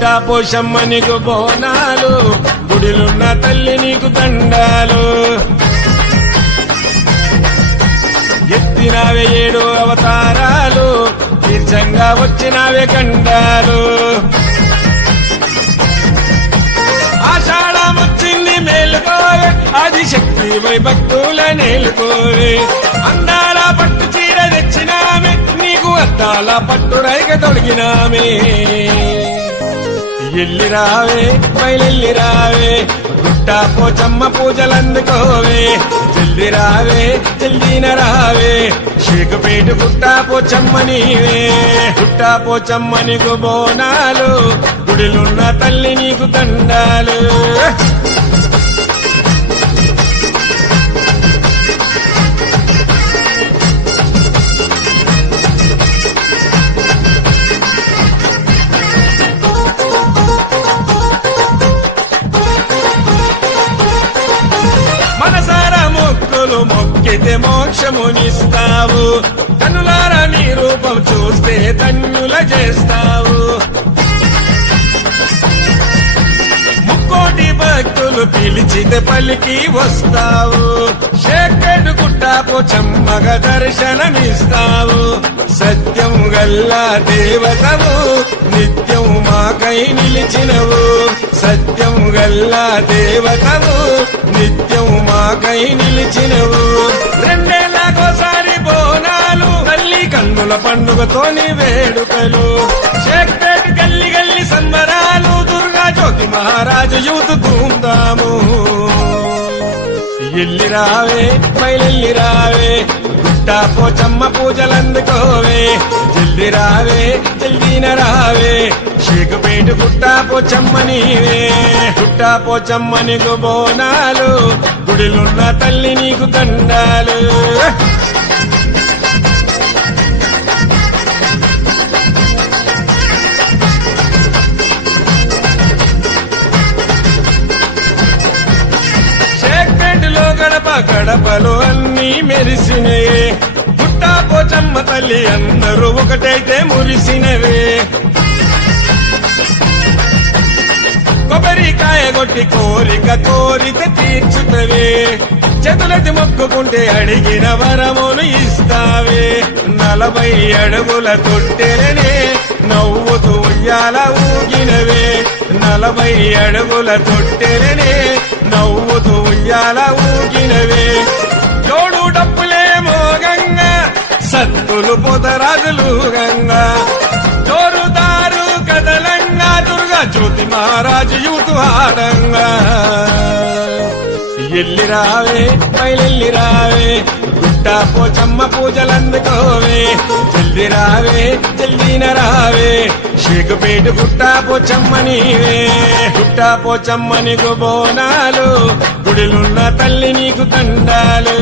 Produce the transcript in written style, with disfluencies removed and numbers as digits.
పుట్టా పోషమ్మ నీకు బోనాలు, గుడిలున్న తల్లి నీకు దండాలు. ఎత్తినావే 7 అవతారాలు, తీర్చంగా వచ్చినావే గండాలు. ఆషాఢం వచ్చింది మేలుకోవే, ఆది శక్తి వై భక్తుల నేలుకోవే. అందాల పట్టు చీర తెచ్చినామే, నీకు అద్దాల పట్టు రైగ తొడిగినామే. ఎల్లి రావే బయలెల్లి రావే, పుట్టా పోచమ్మ పూజలందుకోవే. జల్ది రావే జల్దీన రావే, షేకుపేట పుట్టా పోచమ్మ నీవే. పుట్టా పోచమ్మ నీకు బోనాలు, గుడిలున్న తల్లి నీకు దండాలు. మనసారా మొక్కులు మొక్కితే మోక్షమునిస్తావు, కనులారా నీ రూపం చూస్తే ధన్యుల చేస్తావు. ముక్కోటి భక్తులు పిలిచితే పలికి వస్తావు, షేక్పేట పుట్టా పోచమ్మగ దర్శనమిస్తావు. సత్యం గల్లా దేవతవు, నిత్యం మాకై నిలిచినవు. సత్యం గల్లా దేవతవు, నిత్యం మాకై నిలిచినవు. 2 ఏళ్లకోసారి బోనాలు, తల్లి కన్నుల పండుగతోని వేడుకలు. షేక్పేట గల్లి గల్లి సంబరాలు, దుర్గా జ్యోతి మహారాజు యూత్ ధూమ్ధాము. ఎల్లి రావే బయలెల్లి రావే, పుట్టా పోచమ్మ పూజలందుకోవే. జల్ది రావే జల్దీన రావే, షేకుపేట పుట్టా పోచమ్మ నీవే. పుట్టా పోచమ్మ నీకు బోనాలు, గుడిలున్న తల్లి నీకు దండాలు. షేక్పేటలో గడప గడపలు అన్నీ మెరిసినవే, పుట్టా పోచమ్మ తల్లి అందరూ ఒకటైతే మురిసినవే. కొబ్బరికాయ కొట్టి కోరిక కోరిక తీర్చుతవే, చేతులెత్తి మొక్కుకుంటే అడిగిన వరములు ఇస్తావే. 40 అడుగుల తొట్టెలనే నవ్వుతూ ఉయ్యాల ఊగినవే. 40 అడుగుల తొట్టెలనే నవ్వుతూ ఉయ్యాల ఊగినవే. జోడు డప్పులేమో గంగా, సత్తులు పొదరాజులు గంగా. జోరుదారు కదలంగా, దుర్గా జ్యోతి మహారాజు యూతు ఆడంగా. ఎల్లి రావే బయలెల్లి రావే, పుట్టా పోచమ్మ పూజలందుకోవే. జల్ది రావే జల్దీన రావే, షేకుపేట పుట్టా పోచమ్మ నీవే. పుట్టా పోచమ్మ నీకు బోనాలు, గుడిలున్న తల్లి నీకు దండాలు.